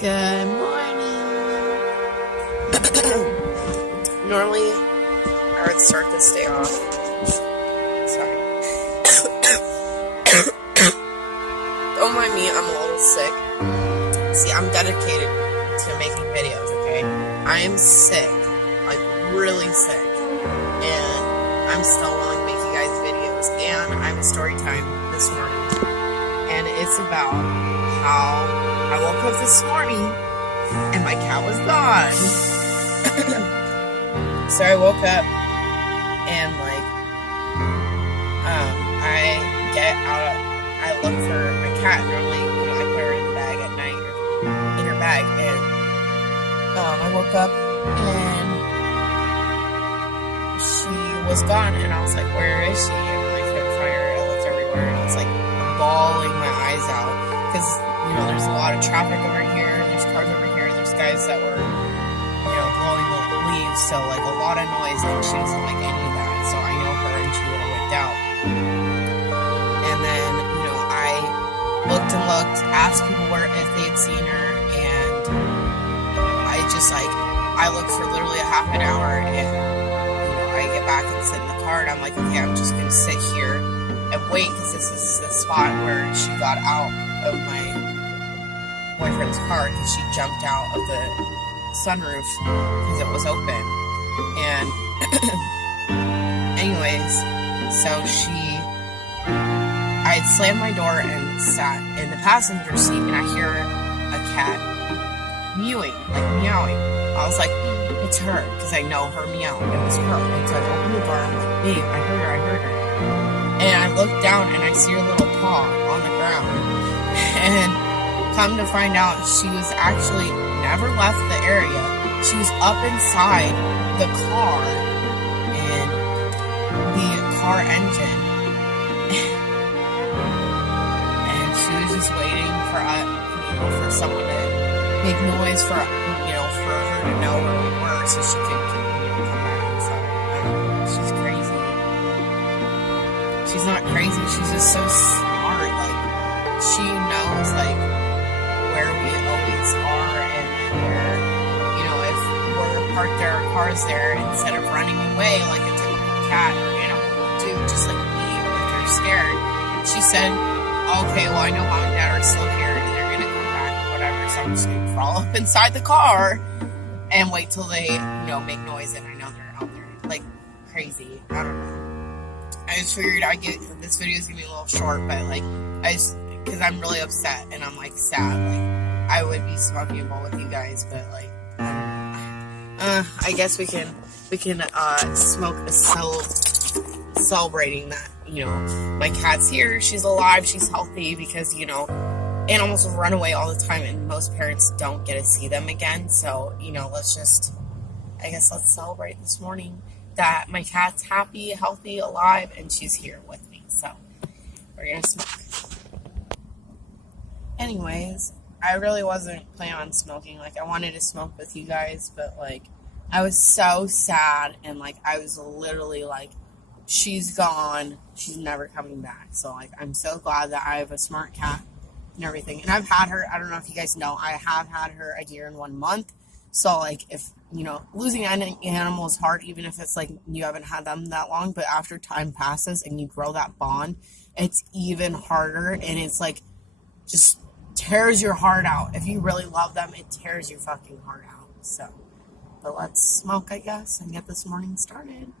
Good morning. Normally, I would start this day off. Sorry. Don't mind me, I'm a little sick. See, I'm dedicated to making videos, okay? I am sick, like really sick. And I'm still willing to make you guys videos. And I have a story time this morning. And it's about how I woke up this morning and my cat was gone. So I woke up and I get out, I look for my cat. Normally, I put her in the bag at night, or in her bag, and I woke up and she was gone, and I was like, where is she? And I couldn't find her. I looked everywhere, and I was like bawling my eyes out, because there's a lot of traffic over here, there's cars over here, there's guys that were blowing the leaves, so like a lot of noise, and she doesn't like any of that, so I know her, and she would have whipped out. And then I looked and looked, asked people if they had seen her, and I looked for literally a half an hour, and I get back and sit in the car, and I'm like, okay, I'm just gonna sit here and wait, because this is the spot where she got out of my boyfriend's car, because she jumped out of the sunroof because it was open. And anyways, so I had slammed my door and sat in the passenger seat, and I hear a cat meowing. I was like, it's her, because I know her meow. It was her. And so I opened the door, I'm like, babe, I heard her. And I look down and I see her little paw on the ground. And come to find out, she was actually never left the area. She was up inside the car and the car engine. And she was just waiting for someone to make noise for her to know where we were, so she could come back inside. I don't know. She's crazy. She's not crazy. She's just so smart. Like, she knows where we always are, and where if we're parked there or cars there, instead of running away like a typical cat or animal would do, just like me if they're scared. She said, okay, well, I know mom and dad are still here and they're gonna come back or whatever, so I'm just gonna crawl up inside the car and wait till they make noise, and I know they're out there. Like, crazy. I don't know. I just figured this video is gonna be a little short, but because I'm really upset and I'm sad. I would be smoking a bowl with you guys, but I guess we can smoke a celebrating that my cat's here, she's alive, she's healthy, because animals will run away all the time, and most parents don't get to see them again. So let's celebrate this morning that my cat's happy, healthy, alive, and she's here with me. So we're gonna smoke. Anyways, I really wasn't planning on smoking. I wanted to smoke with you guys, but I was so sad, and I was literally she's gone, she's never coming back. So I'm so glad that I have a smart cat and everything. And I've had her, I don't know if you guys know, I have had her a year and 1 month. So if losing an animal is hard, even if it's you haven't had them that long, but after time passes and you grow that bond, it's even harder, and it's just tears your heart out. If you really love them, it tears your fucking heart out. So, but let's smoke, I guess, and get this morning started.